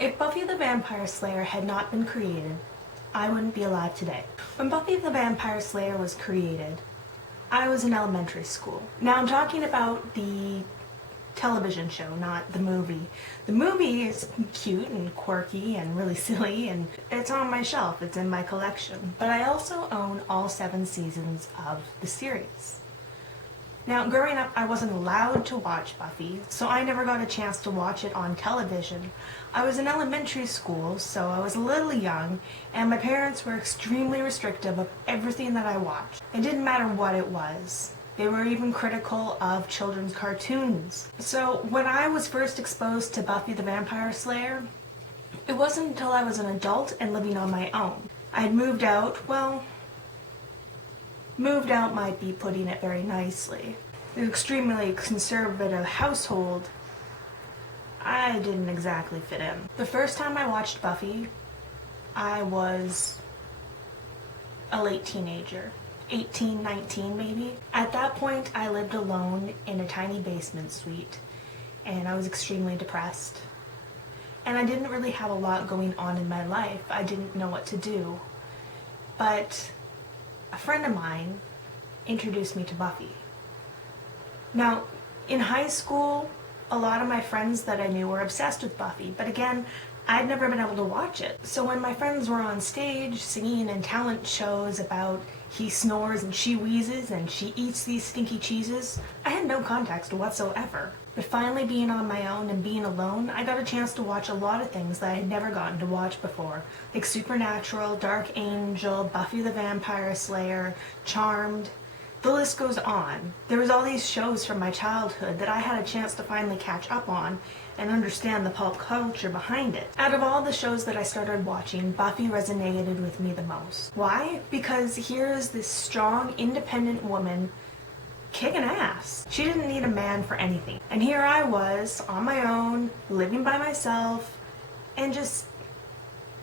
If Buffy the Vampire Slayer had not been created, I wouldn't be alive today. When Buffy the Vampire Slayer was created, I was in elementary school. Now I'm talking about the television show, not the movie. The movie is cute and quirky and really silly, and it's on my shelf, it's in my collection. But I also own all 7 seasons of the series. Now, growing up, I wasn't allowed to watch Buffy, so I never got a chance to watch it on television. I was in elementary school, so I was a little young, and my parents were extremely restrictive of everything that I watched. It didn't matter what it was. They were even critical of children's cartoons. So when I was first exposed to Buffy the Vampire Slayer, it wasn't until I was an adult and living on my own. I had moved out, moved out might be putting it very nicely. An extremely conservative household, I didn't exactly fit in. The first time I watched Buffy, I was a late teenager. 18, 19 maybe. At that point, I lived alone in a tiny basement suite, and I was extremely depressed. And I didn't really have a lot going on in my life. I didn't know what to do. But a friend of mine introduced me to Buffy. Now, in high school, a lot of my friends that I knew were obsessed with Buffy, but again, I'd never been able to watch it. So when my friends were on stage singing in talent shows about he snores and she wheezes and she eats these stinky cheeses, I had no context whatsoever. But finally being on my own and being alone, I got a chance to watch a lot of things that I had never gotten to watch before, like Supernatural, Dark Angel, Buffy the Vampire Slayer, Charmed. The list goes on. There was all these shows from my childhood that I had a chance to finally catch up on and understand the pop culture behind it. Out of all the shows that I started watching, Buffy resonated with me the most. Why? Because here's this strong, independent woman kicking ass. She didn't need a man for anything. And here I was, on my own, living by myself, and just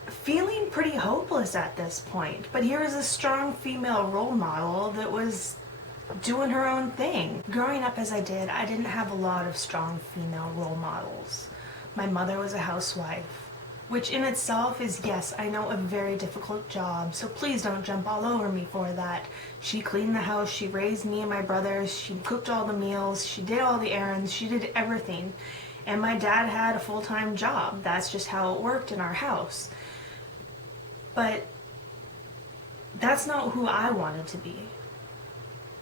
feeling pretty hopeless at this point. But here was a strong female role model that was doing her own thing. Growing up as I did, I didn't have a lot of strong female role models. My mother was a housewife, which in itself is, yes, I know, a very difficult job, so please don't jump all over me for that. She cleaned the house, she raised me and my brothers, she cooked all the meals, she did all the errands, she did everything. And my dad had a full-time job. That's just how it worked in our house. But that's not who I wanted to be.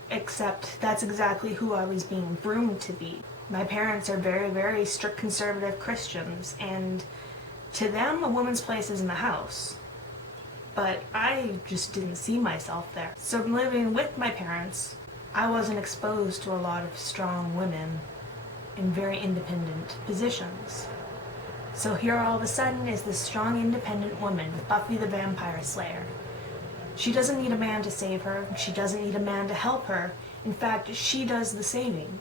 Except that's exactly who I was being groomed to be. My parents are very, very strict conservative Christians, and to them, a woman's place is in the house. But I just didn't see myself there. So living with my parents, I wasn't exposed to a lot of strong women in very independent positions. So here all of a sudden is this strong, independent woman, Buffy the Vampire Slayer. She doesn't need a man to save her. She doesn't need a man to help her. In fact, she does the saving,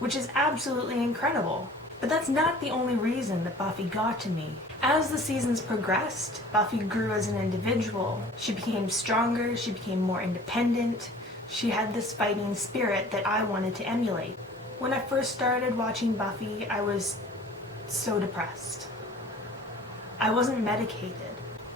which is absolutely incredible. But that's not the only reason that Buffy got to me. As the seasons progressed, Buffy grew as an individual. She became stronger, she became more independent. She had this fighting spirit that I wanted to emulate. When I first started watching Buffy, I was so depressed. I wasn't medicated.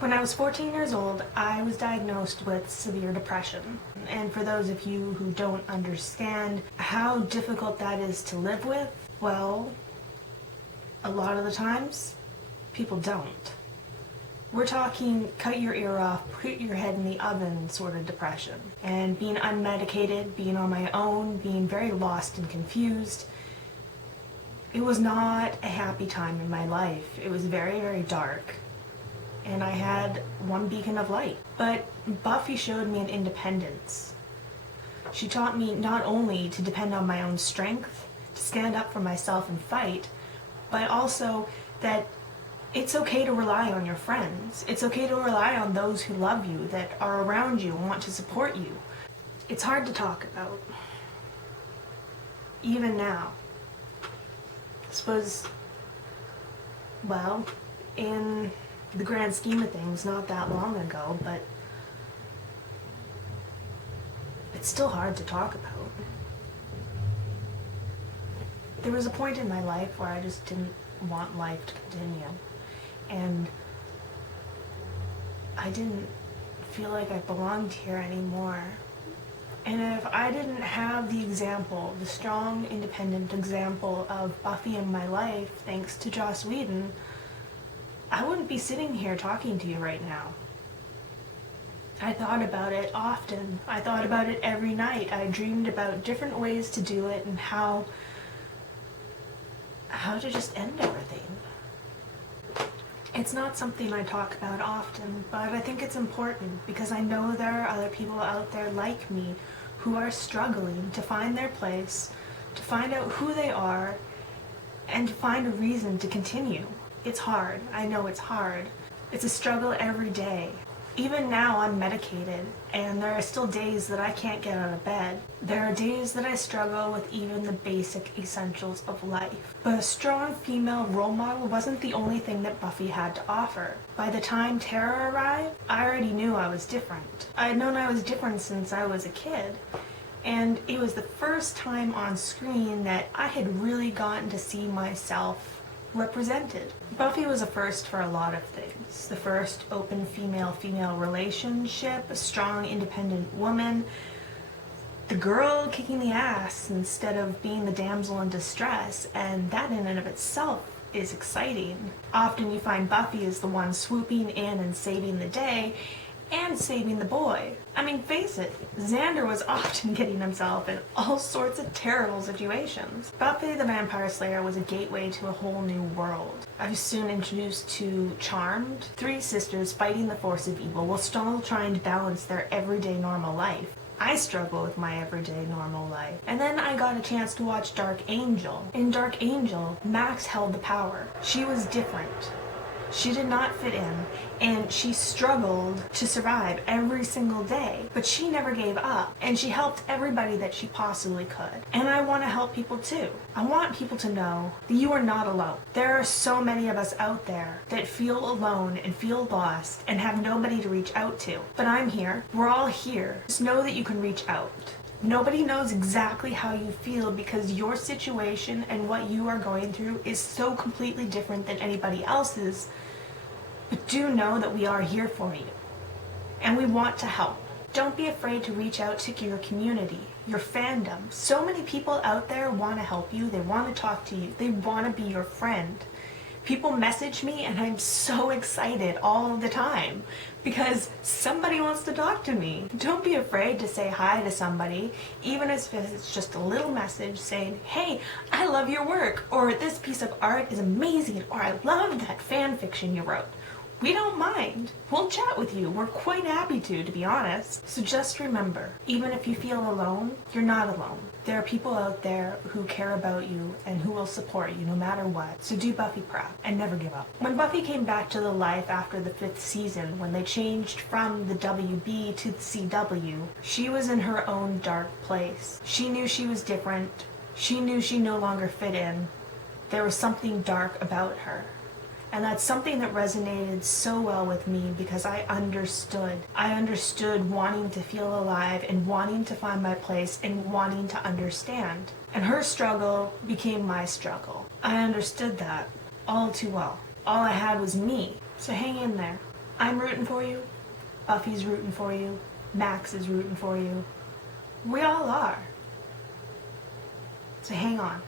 When I was 14 years old, I was diagnosed with severe depression. And for those of you who don't understand how difficult that is to live with, well, a lot of the times, people don't. We're talking cut your ear off, put your head in the oven sort of depression. And being unmedicated, being on my own, being very lost and confused, it was not a happy time in my life. It was very, very dark. And I had one beacon of light. But Buffy showed me an independence. She taught me not only to depend on my own strength, to stand up for myself and fight, but also that it's okay to rely on your friends. It's okay to rely on those who love you, that are around you and want to support you. It's hard to talk about, even now. I suppose, well, in the grand scheme of things, not that long ago, but it's still hard to talk about. There was a point in my life where I just didn't want life to continue. I didn't feel like I belonged here anymore. And if I didn't have the example, the strong, independent example of Buffy in my life, thanks to Joss Whedon, I wouldn't be sitting here talking to you right now. I thought about it often. I thought about it every night. I dreamed about different ways to do it and how to just end everything. It's not something I talk about often, but I think it's important because I know there are other people out there like me who are struggling to find their place, to find out who they are, and to find a reason to continue. It's hard. I know it's hard. It's a struggle every day. Even now I'm medicated, and there are still days that I can't get out of bed. There are days that I struggle with even the basic essentials of life. But a strong female role model wasn't the only thing that Buffy had to offer. By the time Tara arrived, I already knew I was different. I had known I was different since I was a kid. And it was the first time on screen that I had really gotten to see myself represented. Buffy was a first for a lot of things. The first open female-female relationship, a strong, independent woman, the girl kicking the ass instead of being the damsel in distress, and that in and of itself is exciting. Often you find Buffy is the one swooping in and saving the day, and saving the boy. I mean, face it, Xander was often getting himself in all sorts of terrible situations. Buffy the Vampire Slayer was a gateway to a whole new world. I was soon introduced to Charmed, three sisters fighting the force of evil while still trying to balance their everyday normal life. I struggle with my everyday normal life. And then I got a chance to watch Dark Angel. In Dark Angel, Max held the power. She was different. She did not fit in, and she struggled to survive every single day, but she never gave up, and she helped everybody that she possibly could. And I want to help people too. I want people to know that you are not alone. There are so many of us out there that feel alone and feel lost and have nobody to reach out to. But I'm here. We're all here. Just know that you can reach out. Nobody knows exactly how you feel because your situation and what you are going through is so completely different than anybody else's. But do know that we are here for you. And we want to help. Don't be afraid to reach out to your community, your fandom. So many people out there want to help you. They want to talk to you. They want to be your friend. People message me and I'm so excited all of the time because somebody wants to talk to me. Don't be afraid to say hi to somebody, even if it's just a little message saying, hey, I love your work, or this piece of art is amazing, or I love that fan fiction you wrote. We don't mind. We'll chat with you. We're quite happy to be honest. So just remember, even if you feel alone, you're not alone. There are people out there who care about you and who will support you no matter what. So do Buffy proud and never give up. When Buffy came back to the life after the 5th season, when they changed from the WB to the CW, she was in her own dark place. She knew she was different. She knew she no longer fit in. There was something dark about her. And that's something that resonated so well with me because I understood. I understood wanting to feel alive and wanting to find my place and wanting to understand. And her struggle became my struggle. I understood that all too well. All I had was me. So hang in there. I'm rooting for you. Buffy's rooting for you. Max is rooting for you. We all are. So hang on.